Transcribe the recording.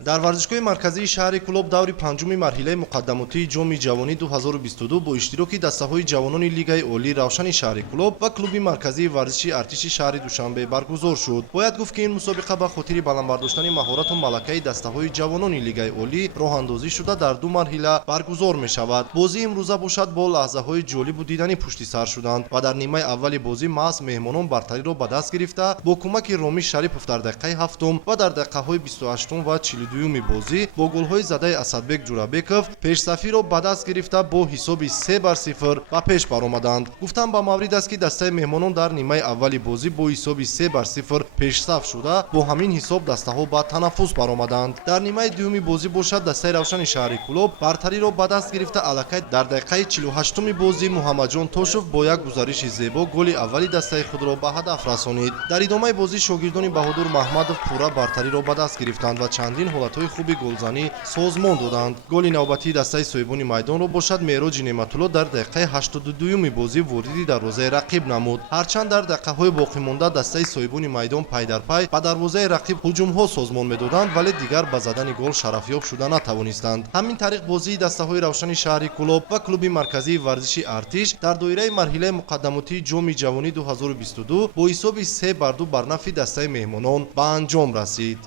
дар варзишгоҳи марказии шаҳри Кӯлоб даври панҷуми марҳилаи муқаддамотии ҷоми ҷавонӣ 2022 бо иштироки дастаҳои ҷавонони Лигаи Олии Равшани шаҳри Кӯлоб ва клуби марказии варзиши артиши шаҳри Душанбе баргузор шуд. Бояд гуфт ки ин мусобиқа ба хотири баландбардоштани маҳорату малакаи дастаҳои ҷавонони Лигаи Олӣ роҳандозӣ шуда дар ду марҳила баргузор мешавад. Бозии имрӯза бошад бо лаҳзаҳои ҷолибу диданӣ пушти сар шуданд ва дар нимаи аввали бозӣ маҳз меҳмонон бартариро ба даст гирифта бо кӯмаки Ромиш Шарипов дар дақиқаи 7 ва дар дақиқаҳои 28 ва 42 бозӣ бо голҳои задаи Асадбек Ҷурабеков пешсафиро ба даст гирифта бо ҳисоби 3-0 ба пеш баромаданд. Гуфтан ба маврид аст ки дастаи меҳмонон дар нимаи аввали бозӣ бо ҳисоби 3-0 пешсаф шуда бо ҳамин ҳисоб дастаҳо ба танаффус баромаданд. Дар нимаи дуюми бозӣ бошад дастаи Равшани шаҳри Кӯлоб бартариро ба даст гирифта аллакай дар дақиқаи 48 бозӣ Муҳаммадҷон Тошев бо як гузариши зебо голи аввали дастаи худро ба ҳадаф расонид. Дар идомаи бозӣ шогирдони Баҳодур Маҳмадов пурра бартариро ба даст гирифтанд ва чандин ҳолатҳои хуби голзанӣ созмон доданд. Голи навбатии дастаи соҳибони майдонро бошад Меҳроҷи Неъматулло дар дақиқаи 82 бозӣ вориди дарвозаи рақиб намуд. Ҳарчанд дар дақиқаҳои боқимонда дастаи соҳибони майдон пай дар пай ба дарвозаи рақиб ҳуҷумҳо созмон медоданд, вале дигар ба задани гол шарафёб шуда натавонистанд. Ҳамин тариқ бозии дастаҳои Равшани шаҳри Кӯлоб ва клуби марказии варзиши Артиш дар доираи марҳилаи муқаддамотии ҷоми ҷавонӣ 2022 бо ҳисоби 3-2 бар нафъи дастаи меҳмонон ба анҷом расид.